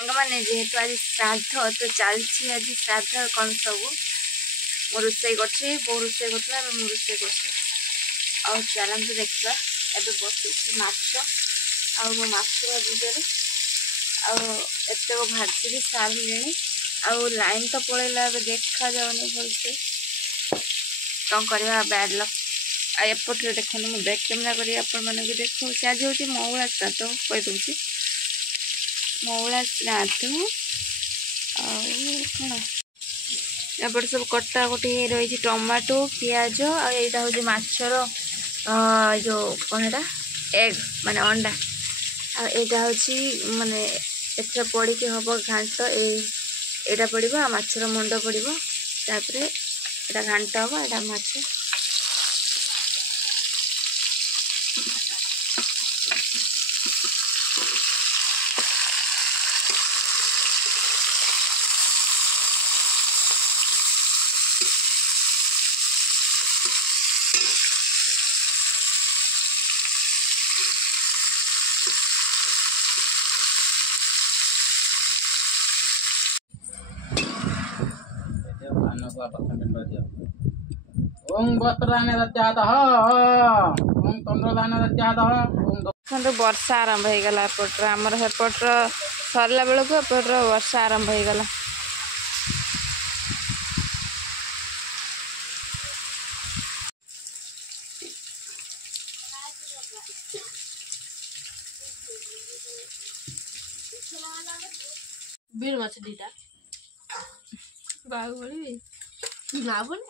मैंने जेहेतु आज श्राद्ध तो चलती आज श्राद्ध कौन सब मो रोसे कर बो रोसे कर रोसे कर चलते देखा एवं बस माछ मो माछ भाजुरे आते भाजी भी सारे लाइन तो पलैला देखा जाऊनी भलसे कौन करवा बैड लक एपटे देखो मुझे बैक कैमेरा कर देखो आज हूँ मऊला श्राद्ध कहीदे मऊला श्राद्ध कौन एपटे सब कटा कटी रही टमाटो पियाज आईटा हूँ माछर जो कौन है एग माने अंडा आईटा हूँ माने एथे पड़ी कि हम घाट एटा पड़ो माछर मुंड पड़ो तापर एटा घाट हम एटा माछ ओम वस्त्रदान दद्यातः ओम तम्रदान दद्यातः ओम वर्षा आरंभ हो गला एपटर आमर सेपटर सरला बेलू एपटर वर्षा आरंभ हो गला बीर माछ दीटा बाहुबली बाहुबली